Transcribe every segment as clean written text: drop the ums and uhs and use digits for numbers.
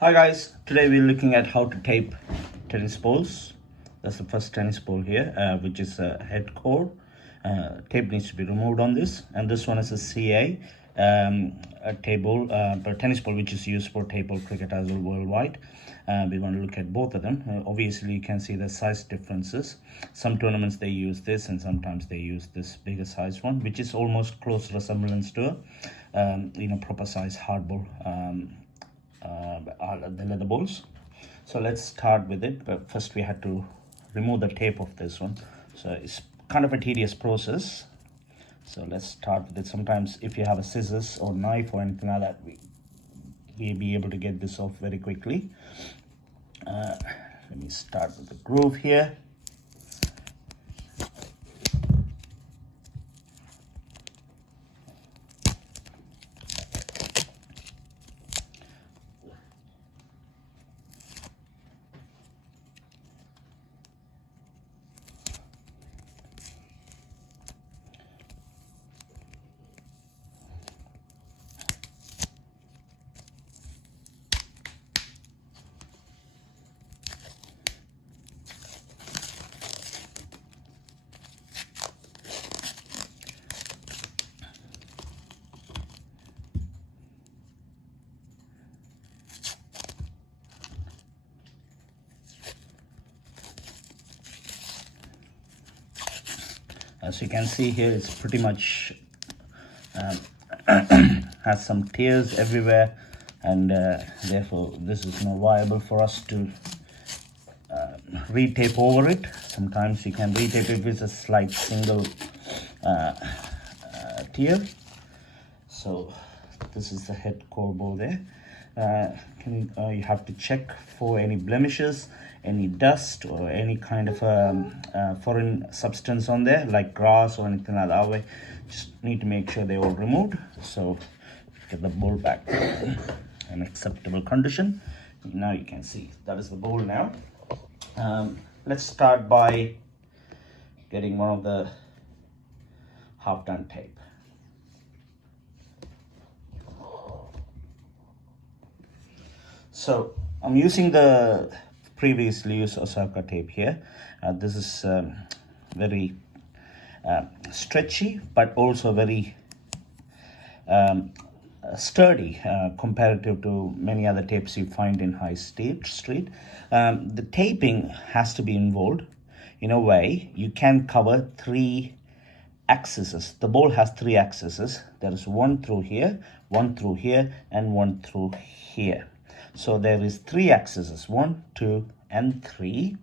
Hi guys, today we're looking at how to tape tennis balls. That's the first tennis ball here, which is a head core. Tape needs to be removed on this, and this one is a CA, a table, a tennis ball which is used for table cricket as well worldwide. We're going to look at both of them. Obviously you can see the size differences. Some tournaments they use this, and sometimes they use this bigger size one, which is almost close resemblance to a proper size hard ball. The leather balls. So let's start with it, but first we had to remove the tape of this one, so it's kind of a tedious process. So let's start with it. Sometimes if you have a scissors or knife or anything like that, we'll be able to get this off very quickly. Let me start with the groove here. As you can see here, it's pretty much has some tears everywhere, and therefore this is not viable for us to retape over it. Sometimes you can retape it with a slight single tear. So this is the head core ball there. You have to check for any blemishes, any dust, or any kind of foreign substance on there, like grass or anything like that. Way, just need to make sure they're all removed. So get the ball back in acceptable condition. Now you can see that is the ball now. Let's start by getting one of the half-done tape. So I'm using the previously used Osaka tape here. This is very stretchy, but also very sturdy comparative to many other tapes you find in high street. The taping has to be involved in a way you can cover 3 axes. The ball has 3 axes. There is one through here, one through here, and one through here. So there is 3 axes, 1, 2, and 3.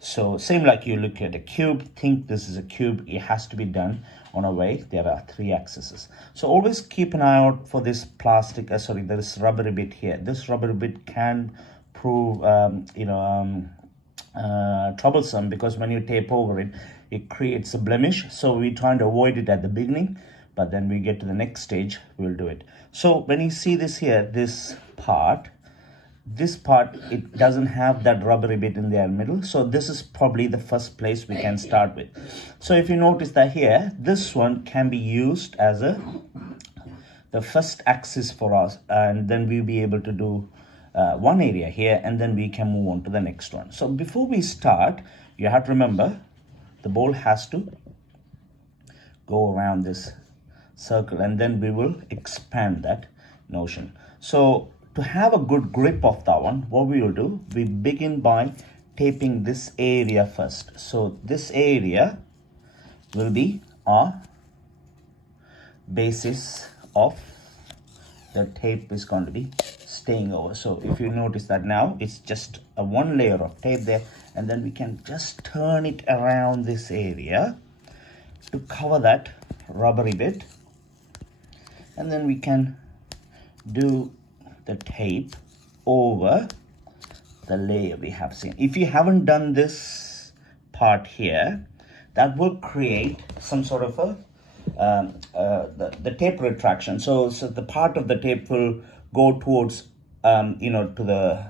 So same like you look at a cube, think this is a cube, it has to be done on a way there are 3 axes. So always keep an eye out for this plastic, there is rubbery bit here. This rubbery bit can prove troublesome, because when you tape over it, it creates a blemish. So we're trying to avoid it at the beginning, but then we get to the next stage, we'll do it. So when you see this here, this part, it doesn't have that rubbery bit in the middle. So this is probably the first place we can start with. So if you notice that here, this one can be used as the first axis for us, and then we'll be able to do one area here, and then we can move on to the next one. So before we start, you have to remember the ball has to go around this circle, and then we will expand that notion. So to have a good grip of that one, what we will do, we begin by taping this area first. So this area will be our basis of the tape is going to be staying over. So if you notice that now, it's just a one layer of tape there, and then we can just turn it around this area to cover that rubbery bit, and then we can do the tape over the layer we have seen. If you haven't done this part here, that will create some sort of the tape retraction. So the part of the tape will go towards to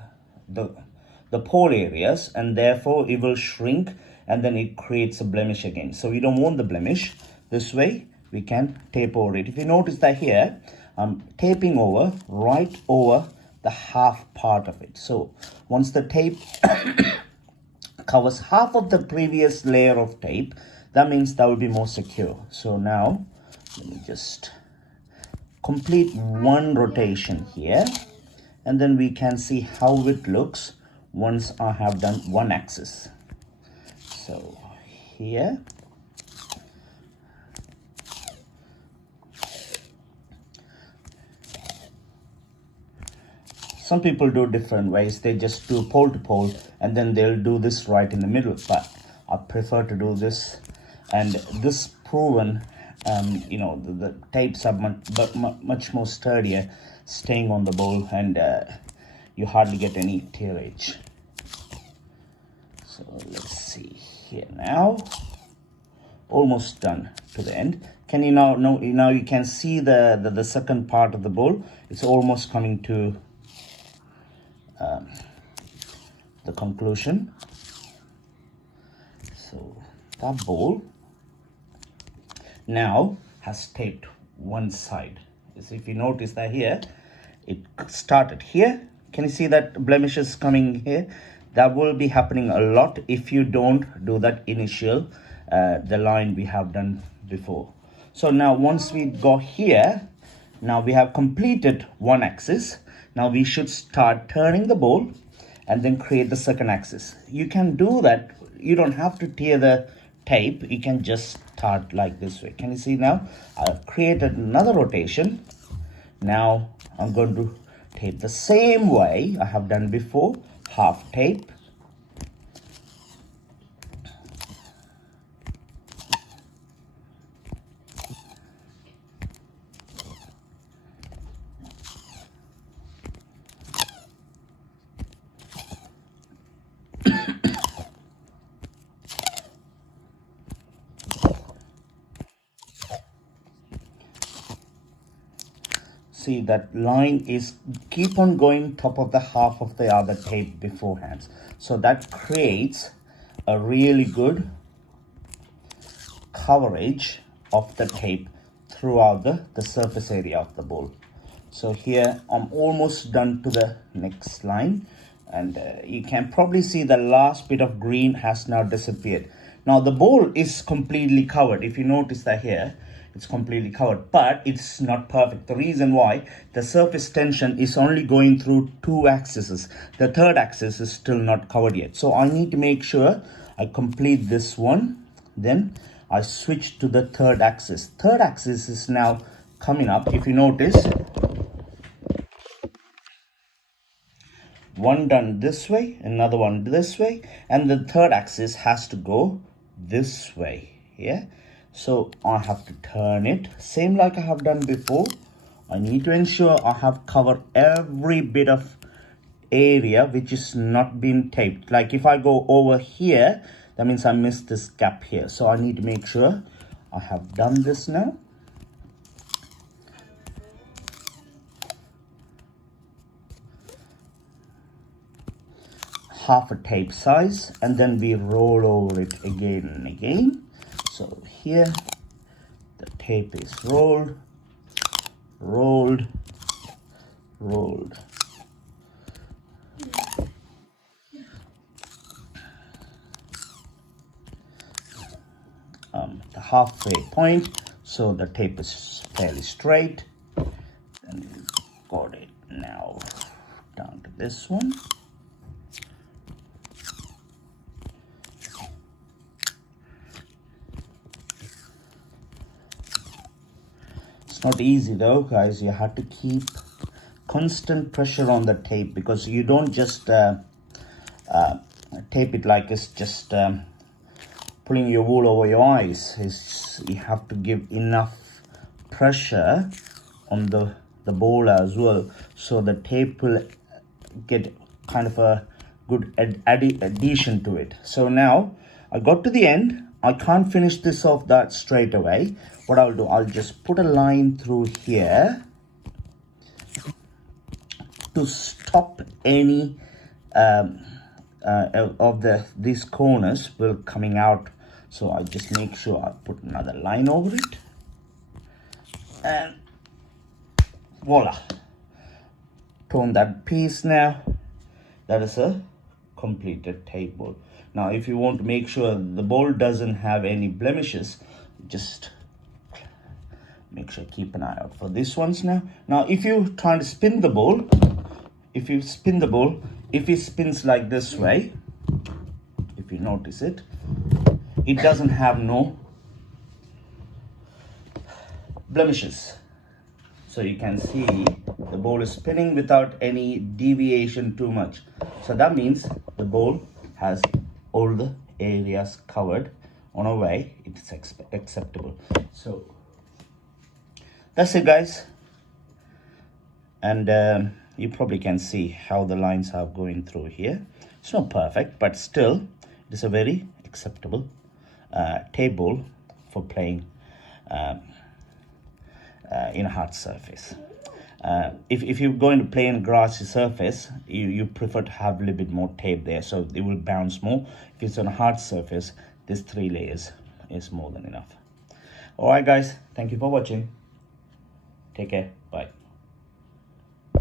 the pore areas, and therefore it will shrink, and then it creates a blemish again. So we don't want the blemish. This way we can tape over it. If you notice that here, I'm taping over right over the half part of it. So once the tape covers half of the previous layer of tape, that means that will be more secure. So now let me just complete one rotation here, and then we can see how it looks once I have done one axis. So here, some people do different ways. They just do pole to pole and then they'll do this right in the middle, but I prefer to do this. And this proven, you know, the tapes are much more sturdier, staying on the bowl, and you hardly get any tearage. So let's see here now, almost done to the end. Can you now you can see the second part of the bowl. It's almost coming to the conclusion. So that bowl now has taped one side. So if you notice that here, it started here. Can you see that blemishes coming here? That will be happening a lot if you don't do that initial, the line we have done before. So now once we go here, now we have completed one axis. Now we should start turning the bowl and then create the second axis. You can do that. You don't have to tear the tape. You can just start like this way. Can you see now? I've created another rotation. Now I'm going to tape the same way I have done before. Half tape. See, that line is keep on going top of the half of the other tape beforehand. So that creates a really good coverage of the tape throughout the surface area of the bowl. So here I'm almost done to the next line, and you can probably see the last bit of green has now disappeared. Now the bowl is completely covered. If you notice that here, it's completely covered, but it's not perfect. The reason why, the surface tension is only going through two axes. The third axis is still not covered yet. So I need to make sure I complete this one. Then I switch to the third axis. Third axis is now coming up. If you notice, one done this way, another one this way, and the third axis has to go this way. Yeah. So I have to turn it, same like I have done before. I need to ensure I have covered every bit of area which is not being taped. Like if I go over here, that means I missed this gap here. So I need to make sure I have done this now. Half a tape size, and then we roll over it again and again. So here the tape is rolled, rolled, rolled. The halfway point, so the tape is fairly straight, and we've got it now down to this one. Not easy though, guys. You have to keep constant pressure on the tape, because you don't just tape it like it's just pulling your wool over your eyes. You have to give enough pressure on the bowl as well, so the tape will get kind of a good addition to it. So now I got to the end. I can't finish this off that straight away. What I'll do, I'll just put a line through here to stop any of these corners will coming out. So I just make sure I put another line over it, and voila, tone that piece now. That is a completed table. Now if you want to make sure the bowl doesn't have any blemishes, just make sure, keep an eye out for these ones now. Now if you try to spin the bowl, if it spins like this way, if you notice it, it doesn't have no blemishes. So you can see the bowl is spinning without any deviation too much. So that means the bowl has all the areas covered on a way it's acceptable. So that's it, guys. And you probably can see how the lines are going through here. It's not perfect, but still it is a very acceptable table for playing in a hard surface. If you're going to play in a grassy surface, you prefer to have a little bit more tape there, so it will bounce more. If it's on a hard surface, this 3 layers is more than enough. Alright guys, thank you for watching. Take care. Bye.